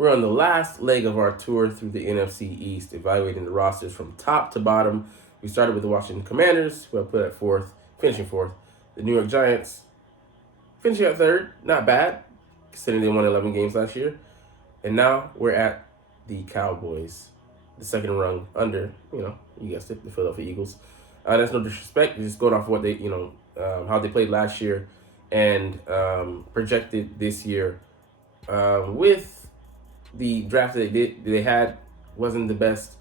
We're on the last leg of our tour through the NFC East, evaluating the rosters from top to bottom. We started with the Washington Commanders, who I put at fourth, finishing fourth. The New York Giants, finishing at third, not bad, considering they won 11 games last year. And now we're at the Cowboys, the second rung under, you guessed it, the Philadelphia Eagles. That's no disrespect, just going off of what they, how they played last year and projected this year with the draft that they had wasn't the best.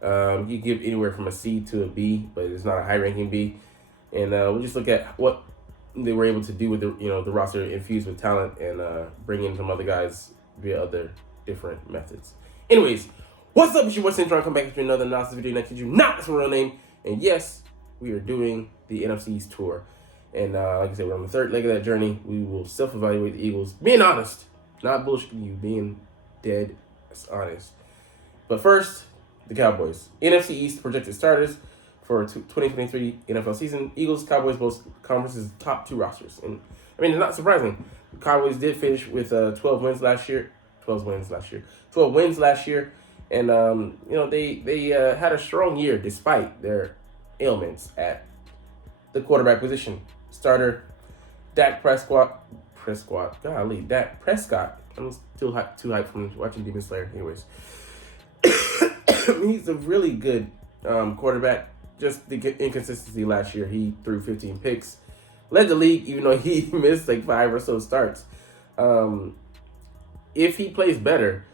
You give anywhere from a C to a B, but it's not a high-ranking B. And we'll just look at what they were able to do with the roster infused with talent and bring in some other guys via other different methods. Anyways, what's up? It's your boy Cintron. Come back with another analysis video. Next to you, not that's my real name. And yes, we are doing the NFC East tour. And like I said, we're on the third leg of that journey. We will self-evaluate the Eagles, being honest, not bullshitting you, being dead honest. But first, the Cowboys. NFC East projected starters for 2023 NFL season. Eagles, Cowboys, both conferences top two rosters. And I mean, it's not surprising. The Cowboys did finish with 12 wins last year. 12 wins last year. And, they had a strong year despite their ailments at the quarterback position. Starter, Dak Prescott. Dak Prescott. I'm still too hyped from watching Demon Slayer. Anyways, he's a really good quarterback. Just the inconsistency last year. He threw 15 picks. Led the league, even though he missed like 5 or so starts. If he plays better,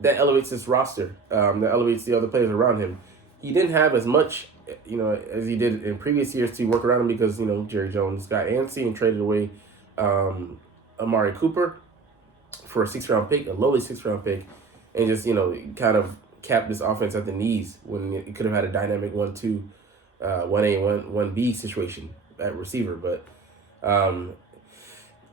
that elevates his roster. That elevates the other players around him. He didn't have as much, as he did in previous years to work around him because, Jerry Jones got antsy and traded away Amari Cooper for a 6th-round pick, a lowly 6th-round pick, and just, kind of capped this offense at the knees when it could have had a dynamic 1-2, 1A, 1B situation at receiver. But, and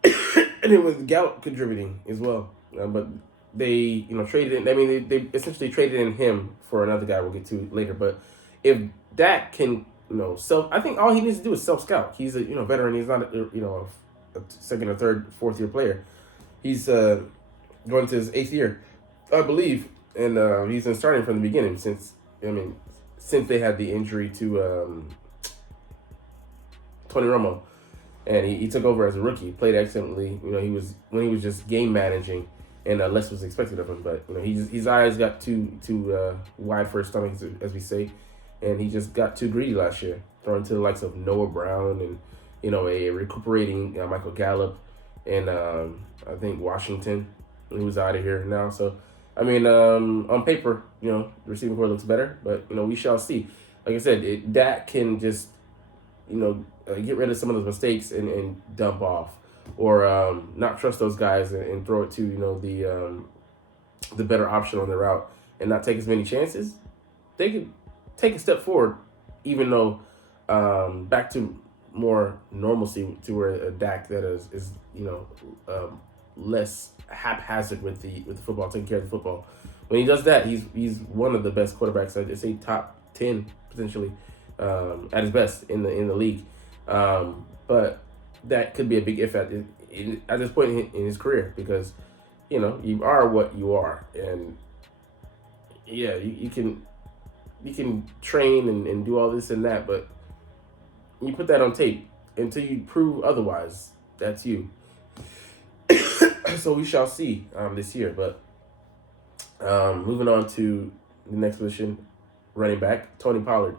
it was Gallup contributing as well. But they, traded in, they essentially traded in him for another guy we'll get to later. But if Dak can, I think all he needs to do is self-scout. He's a, veteran. He's not, a second or third, fourth-year player. He's going to his 8th year, I believe, and he's been starting from the beginning since they had the injury to Tony Romo, and he took over as a rookie, played excellently. He was just game managing, and less was expected of him. But his eyes got too wide for his stomach, as we say, and he just got too greedy last year, throwing to the likes of Noah Brown and a recuperating Michael Gallup. And I think Washington, who's out of here now. So, on paper, the receiving core looks better, but, we shall see. Like I said, Dak can just, get rid of some of those mistakes and dump off, or not trust those guys and throw it to, the better option on the route and not take as many chances. They could take a step forward, even though back to more normalcy to where a Dak that is less haphazard with the football, taking care of the football. When he does that, he's one of the best quarterbacks. I'd say top 10 potentially at his best in the league. But that could be a big if at this point in his career, because you are what you are, and yeah, you can train and do all this and that, but you put that on tape until you prove otherwise. That's you. So we shall see this year. But moving on to the next position, running back, Tony Pollard.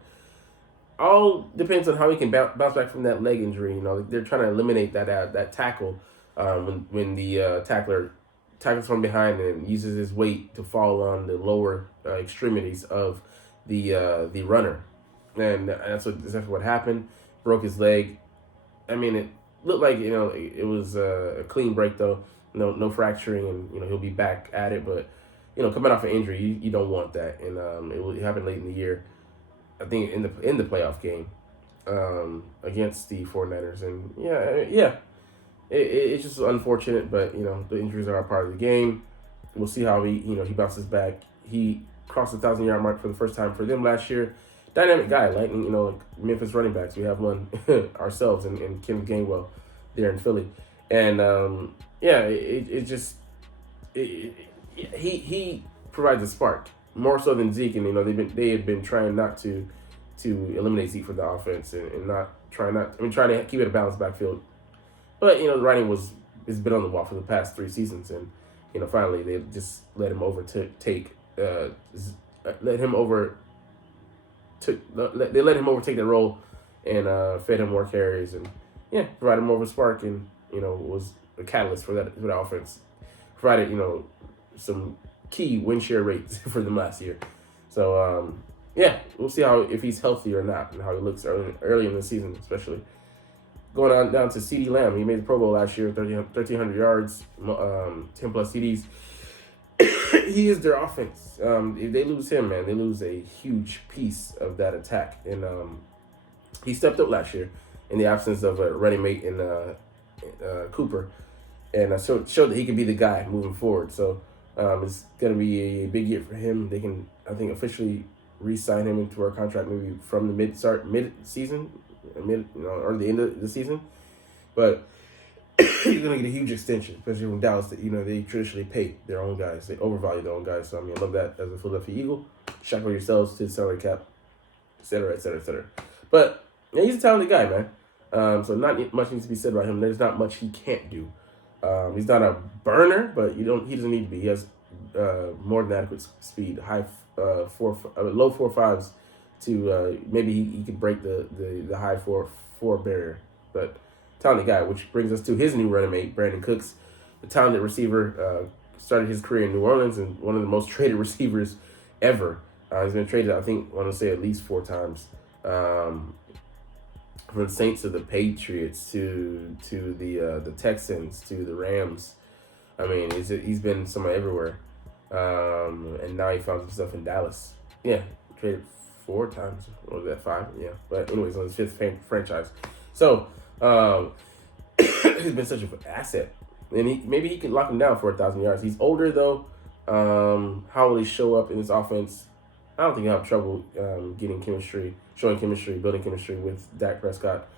All depends on how he can bounce back from that leg injury. They're trying to eliminate that tackle when the tackler tackles from behind and uses his weight to fall on the lower extremities of the runner. And that's exactly what happened. Broke his leg. It looked like it was a clean break though. No fracturing, and he'll be back at it. But coming off an injury, you don't want that. And it happened late in the year. I think in the playoff game against the 49ers, and it's just unfortunate. But the injuries are a part of the game. We'll see how he bounces back. He crossed the 1,000-yard mark for the first time for them last year. Dynamic guy, like Memphis running backs. We have one ourselves, and Kim Gainwell there in Philly, and he provides a spark more so than Zeke, and they have been trying not to eliminate Zeke from the offense and trying to keep it a balanced backfield. But the writing has been on the wall for the past 3 seasons, and finally they just let him overtake let him overtake that role and fed him more carries and provided more of a spark and was a catalyst for that offense. Provided some key win share rates for them last year. So we'll see if he's healthy or not and how he looks early in the season, especially. Going on down to CeeDee Lamb, he made the Pro Bowl last year, 1,300 yards, 10 plus CDs. He is their offense. If they lose him, man, they lose a huge piece of that attack. And he stepped up last year in the absence of a running mate in Cooper, and showed that he could be the guy moving forward. So it's going to be a big year for him. They can, I think, officially re-sign him into our contract maybe from the mid-season, or the end of the season. But he's going to get a huge extension, especially from Dallas. That they traditionally pay their own guys. They overvalue their own guys. So, I love that as a Philadelphia Eagle. Shackle yourselves to the salary cap, et cetera, et cetera, et cetera. But he's a talented guy, man. So not much needs to be said about him. There's not much he can't do. He's not a burner, but he doesn't need to be. He has more than adequate speed, low 4.5s to maybe he could break the high 4 barrier. But talented guy, which brings us to his new running mate, Brandon Cooks, the talented receiver. Started his career in New Orleans and one of the most traded receivers ever. He's been traded, I want to say, at least 4 times. From the Saints to the Patriots to the Texans to the Rams. He's been somewhere everywhere. And now he found himself in Dallas. Yeah, traded 4 times. What was that, 5? Yeah. But anyways, on his 5th franchise. So he's been such an asset. And maybe he can lock him down for 1,000 yards. He's older though. How will he show up in this offense? I don't think he'll have trouble showing chemistry, building chemistry with Dak Prescott.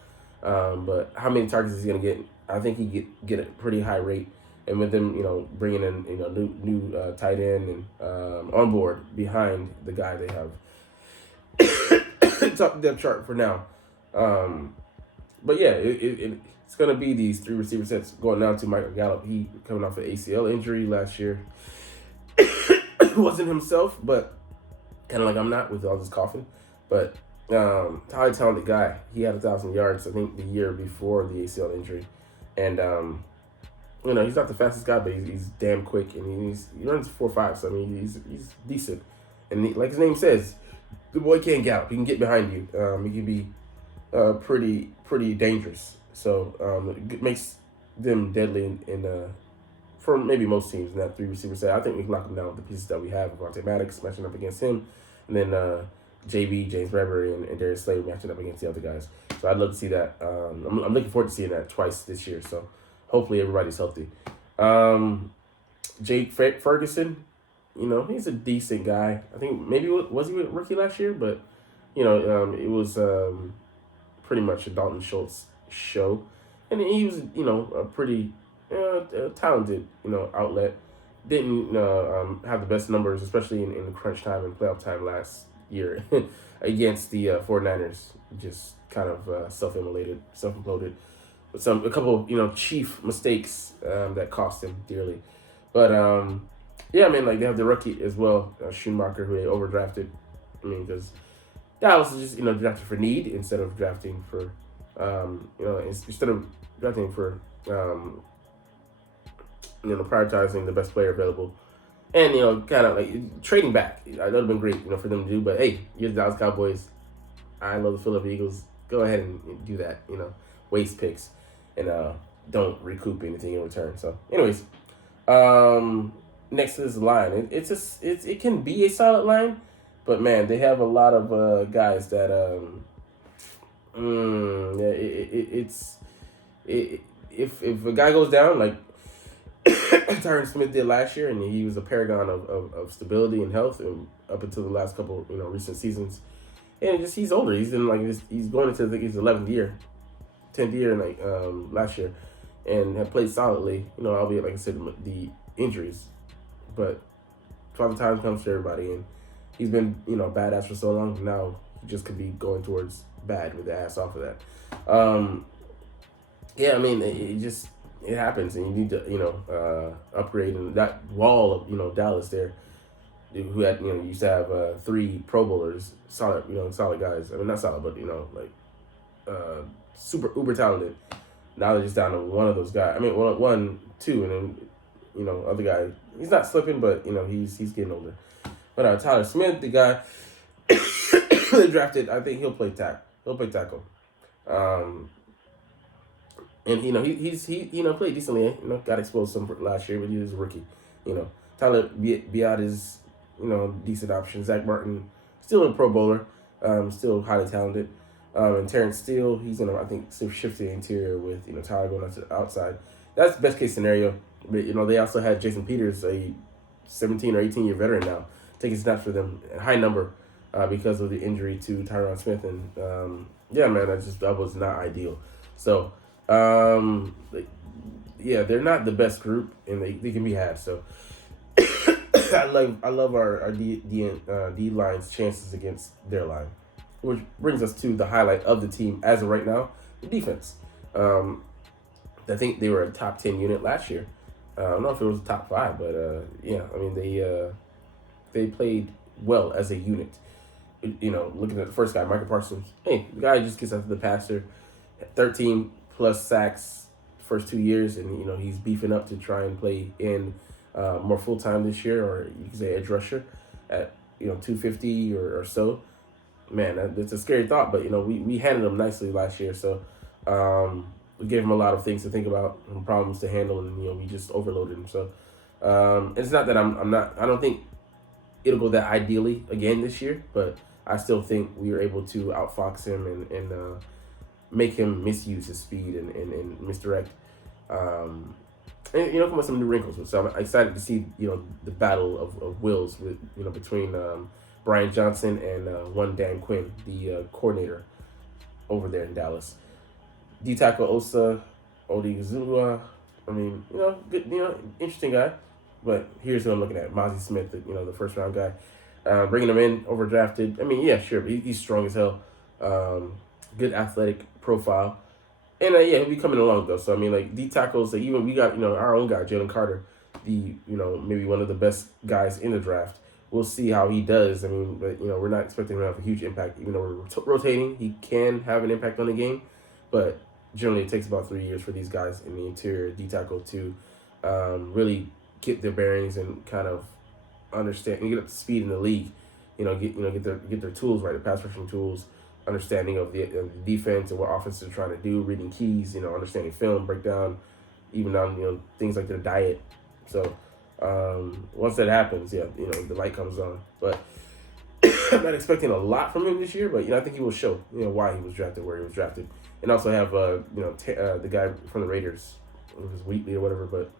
But how many targets is he going to get? I think he get a pretty high rate. And with them, bringing in new tight end and on board behind the guy they have top depth chart for now. But yeah, it's going to be these 3 receiver sets going down to Michael Gallup. He coming off an ACL injury last year. Wasn't himself, but kind of like I'm not with all this coughing. But highly talented guy. He had 1,000 yards, I think, the year before the ACL injury. And, he's not the fastest guy, but he's damn quick. And he runs 4.5, so, he's decent. And like his name says, the boy can't gallop. He can get behind you. He can be pretty dangerous. So it makes them deadly for maybe most teams in that 3 receiver set. I think we can lock him down with the pieces that we have. Vontae Maddox matching up against him. And then JB, James Bradbury, and Darius Slay matching up against the other guys. So I'd love to see that. I'm looking forward to seeing that twice this year. So hopefully everybody's healthy. Jake Ferguson, he's a decent guy. I think maybe was he a rookie last year, but it was pretty much a Dalton Schultz show, and he was a pretty talented outlet. Didn't have the best numbers, especially in the crunch time and playoff time last year against the 49ers. Just kind of self-imploded with a couple chief mistakes that cost him dearly. But they have the rookie as well, Schumacher, who they overdrafted. Because Dallas is just drafted for need instead of drafting for prioritizing the best player available. And, kind of like trading back. That would have been great, for them to do. But, hey, you're the Dallas Cowboys. I love the Philadelphia Eagles. Go ahead and do that, waste picks. And don't recoup anything in return. So, anyways, next to this line. It can be a solid line. But, man, they have a lot of guys that, if a guy goes down, like Tyron Smith did last year, and he was a paragon of stability and health up until the last couple, recent seasons. And he's older. He's going into, I think, his 11th year, 10th year, last year, and have played solidly. Albeit, like I said, the injuries. But Father Time comes to everybody, and he's been badass for so long. Now he just could be going towards bad with the ass off of that. Yeah, I mean it happens, and you need to upgrade. And that wall of Dallas there, who had used to have 3 Pro Bowlers, solid guys. I mean not solid, but super uber talented. Now they're just down to one of those guys. I mean, one, two, and then other guy. He's not slipping, but he's getting older. But Tyler Smith, the guy they drafted, I think he'll play tackle. And he played decently. Got exposed some last year, but he was a rookie. Tyler Biat is decent option. Zach Martin still a Pro Bowler, still highly talented. And Terrence Steele, he's gonna shift to the interior with Tyler going out to the outside. That's the best case scenario. But they also had Jason Peters, a 17 or 18 year veteran now, taking snaps for them, a high number, because of the injury to Tyron Smith. And yeah, man, that was not ideal. So yeah, they're not the best group, and they can be had. So I love our D line's chances against their line, which brings us to the highlight of the team as of right now, the defense. I think they were a top 10 unit last year. I don't know if it was top 5, but yeah, I mean they played well as a unit. Looking at the first guy, Michael Parsons. Hey, the guy just gets after the passer, 13 plus sacks first 2 years, and he's beefing up to try and play in more full time this year, or you could say edge rusher at 250 or so. Man, that's a scary thought, but we handled him nicely last year, so we gave him a lot of things to think about and problems to handle, and we just overloaded him. So it's not that I don't think it'll go that ideally again this year, but I still think we were able to outfox him and make him misuse his speed and misdirect. And come with some new wrinkles. So I'm excited to see the battle of wills with between Brian Johnson and one Dan Quinn, the coordinator over there in Dallas. D tackle Osa Odigizua. I mean, good, interesting guy. But here's who I'm looking at: Mozzie Smith, the first round guy. Bringing him in, overdrafted. I mean, yeah, sure, but he's strong as hell. Good athletic profile. And yeah, he'll be coming along though. So I mean, like D tackles, even we got our own guy, Jalen Carter, the maybe one of the best guys in the draft. We'll see how he does. I mean, but we're not expecting him to have a huge impact. Even though we're rotating, he can have an impact on the game, but generally it takes about 3 years for these guys in the interior D tackle to really get their bearings and kind of understand and get up to speed in the league. Get their tools right, the pass rushing tools, understanding of the defense and what offenses are trying to do, reading keys, understanding film, breakdown, even on things like their diet. So once that happens, yeah, the light comes on. But I'm not expecting a lot from him this year, but I think he will show why he was drafted where he was drafted, and also have the guy from the Raiders, it was Wheatley or whatever, but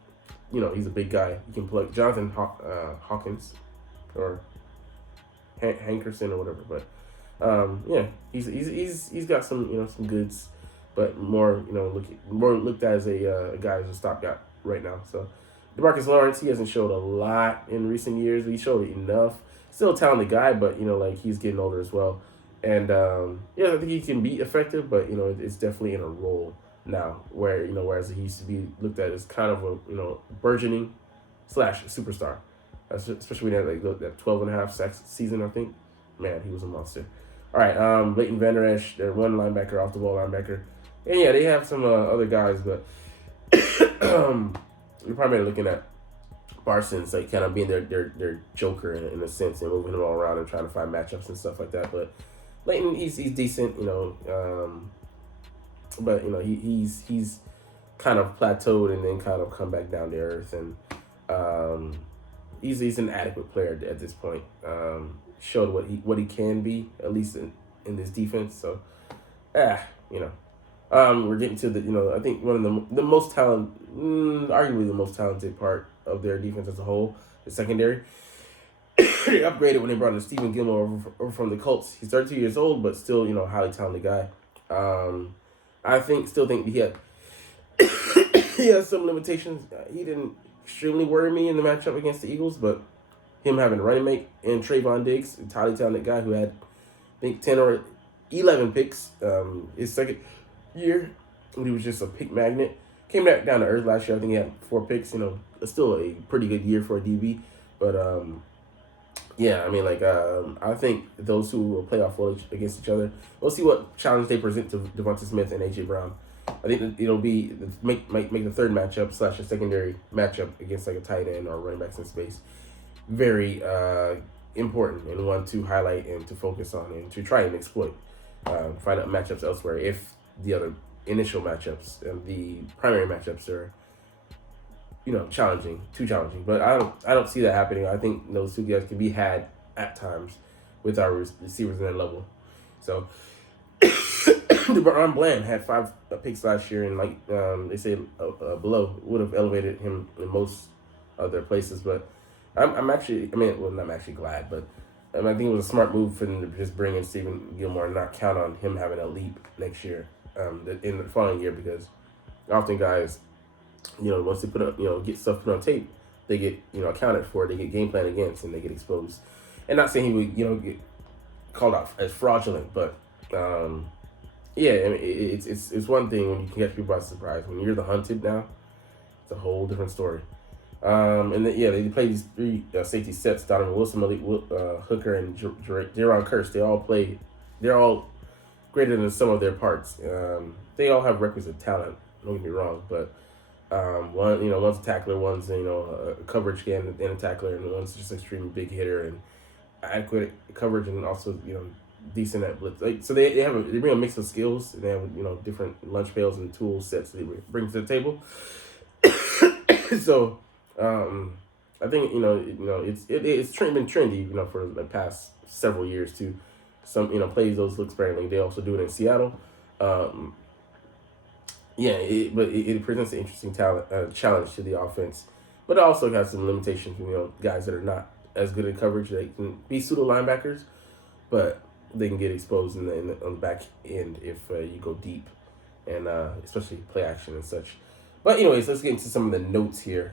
he's a big guy. He can plug Jonathan Hawkins or Hankerson or whatever, but yeah, he's got some some goods, but more looked at as a guy as a stopgap right now. So DeMarcus Lawrence, he hasn't showed a lot in recent years, but he showed enough. Still a talented guy, but he's getting older as well. And yeah, I think he can be effective, but it's definitely in a role now where whereas he used to be looked at as kind of a burgeoning / superstar, especially when he had that 12.5 sacks season. I think, man, he was a monster. All right, Leighton Vander Esch, their one linebacker, off the ball linebacker, and yeah, they have some other guys, but you're probably looking at Parsons like kind of being their joker in a sense, and moving him all around and trying to find matchups and stuff like that. But Leighton, he's decent, but he's kind of plateaued and then kind of come back down to earth, and he's an adequate player at this point. Showed what he can be, at least in this defense. So, we're getting to the I think one of the most arguably the most talented part of their defense as a whole, the secondary. They upgraded when they brought in Stephen Gilmore over from the Colts. He's 32 years old, but still a highly talented guy. I still think he had he has some limitations. He didn't extremely worry me in the matchup against the Eagles, but him having a running mate and Trayvon Diggs, a highly talented guy who had, I think, 10 or 11 picks his second year. He was just a pick magnet. Came back down to earth last year. I think he had 4 picks. It's still a pretty good year for a DB. But, yeah, I mean, I think those two will play off well against each other. We'll see what challenge they present to Devonta Smith and A.J. Brown. I think it'll be make the third matchup / a secondary matchup against like a tight end or running backs in space very important and one to highlight and to focus on and to try and exploit. Find out matchups elsewhere if the other initial matchups and the primary matchups are too challenging. But I don't see that happening. I think those two guys can be had at times with our receivers in that level. So. Ron Bland had 5 picks last year, and they say below would have elevated him in most other places. But I'm actually, I'm actually glad, but I think it was a smart move for them to just bring in Stephen Gilmore and not count on him having a leap next year, in the following year, because often guys, once they put up, get stuff put on tape, they get accounted for, they get game plan against, and they get exposed. And not saying he would get called out as fraudulent, but. Yeah, it's one thing when you can catch people by surprise. When you're the hunted now, it's a whole different story. And then, they play these 3 safety sets: Donovan Wilson, Malik Hooker, and Jaron Kearse. They're all greater than the sum of their parts. They all have requisite talent. Don't get me wrong, but one's a tackler, one's a coverage guy and a tackler, and one's just extremely big hitter and adequate coverage, and also decent at blitz. So they bring a mix of skills, and they have different lunch pails and tool sets they bring to the table. So I think it's been trendy for the past several years too. Some plays those look sparingly. They also do it in Seattle. But it presents an interesting challenge to the offense, but it also has some limitations. Guys that are not as good at coverage, they can be pseudo linebackers, but they can get exposed on the back end if you go deep, and especially play action and such. But anyways, let's get into some of the notes here.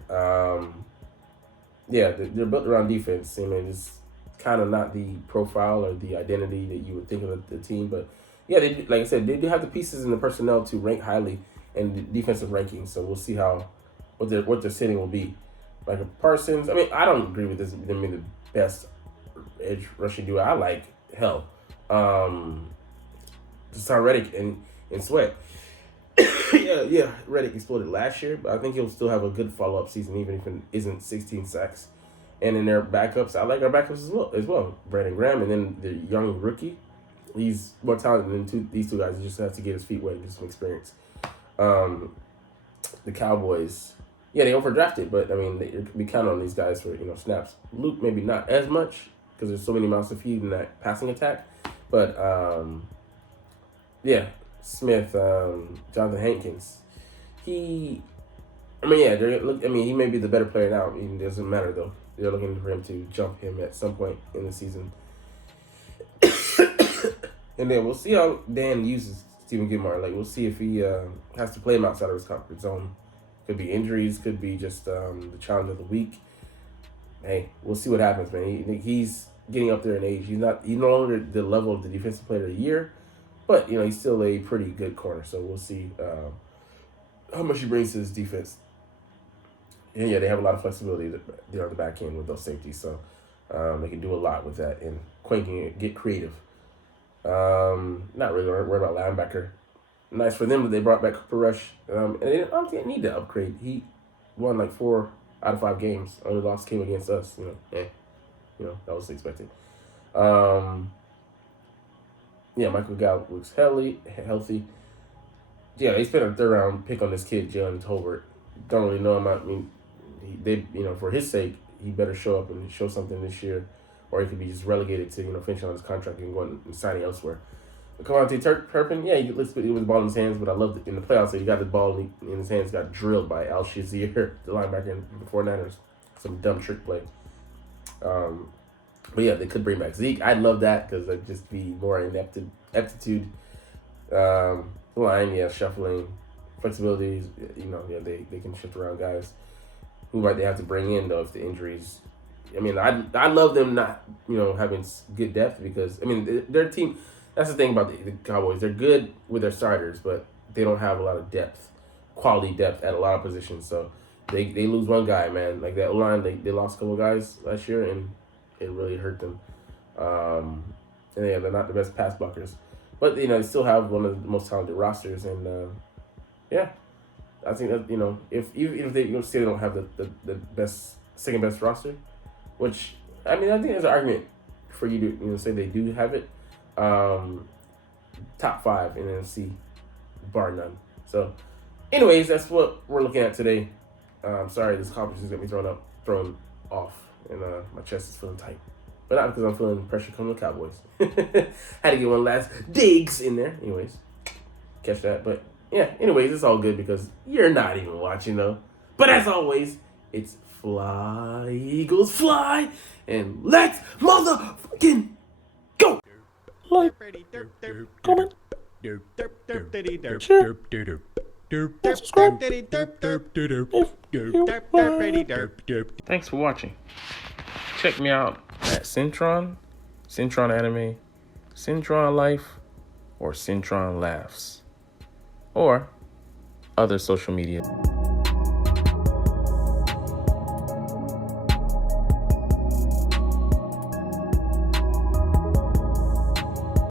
They're built around defense. It's kind of not the profile or the identity that you would think of the team, but yeah, like I said, they do have the pieces and the personnel to rank highly in the defensive rankings. So we'll see what their sitting will be. Like Parsons, I don't agree with them being the best edge rushing duo. I like Deshaun Reddick and Sweat. yeah, Reddick exploded last year, but I think he'll still have a good follow-up season, even if it isn't 16 sacks. And in their backups, I like our backups as well. Brandon Graham, and then the young rookie. He's more talented than these two guys. He just has to get his feet wet and get some experience. The Cowboys, they overdrafted, but they can be counted on these guys for snaps. Luke maybe not as much because there's so many mouths to feed in that passing attack, but Smith, Jonathan Hankins, he may be the better player now. It doesn't matter though. They're looking for him to jump him at some point in the season. And then we'll see how Dan uses Stephen Gilmore. We'll see if he has to play him outside of his comfort zone. Could be injuries, could be just the challenge of the week. Hey, we'll see what happens, man. He's getting up there in age. He's no longer the level of the defensive player of the year, but he's still a pretty good corner. So we'll see how much he brings to his defense. And they have a lot of flexibility there on the back end with those safeties, so they can do a lot with that and get creative. Not really worried about linebacker. Nice for them that they brought back Cooper Rush. And they didn't need to upgrade. He won 4 out of 5 games. Only loss came against us. That was expected. Michael Gallup looks healthy. Yeah, they spent a 3rd round pick on this kid, Jalen Tolbert. Don't really know him. For his sake, he better show up and show something this year, or he could be just relegated to finishing on his contract and going and signing elsewhere. Devontae Turpin, he looks good with the ball in his hands, but I loved it in the playoffs. So he got the ball in his hands, got drilled by Al Shazier, the linebacker in the 49ers. Some dumb trick play. But they could bring back Zeke. I'd love that because that'd just be more aptitude. Line, shuffling, flexibility. They can shift around guys. Who might they have to bring in though if the injuries I mean, I love them not, having good depth because, I mean, their team, that's the thing about the Cowboys. They're good with their starters, but they don't have a lot of depth, quality depth at a lot of positions. So they lose one guy, man. Like that line, they lost a couple guys last year, and it really hurt them. And yeah, they're not the best pass blockers. But, they still have one of the most talented rosters. And, yeah, I think that, even if they say they don't have the best, second best roster, which, I mean, I think there's an argument for you to say they do have it. Top 5 in the NFC, bar none. So, anyways, that's what we're looking at today. Sorry, this competition's got me thrown off, and my chest is feeling tight. But not because I'm feeling pressure coming to the Cowboys. Had to get one last digs in there. Anyways, catch that. But yeah, anyways, it's all good because you're not even watching though. But as always, it's fly, Eagles, fly, and let's motherfucking go. Like, comment, share, subscribe. Thanks for watching. Check me out at Cintron, Cintron Anime, Cintron Life, or Cintron Laughs, or other social media.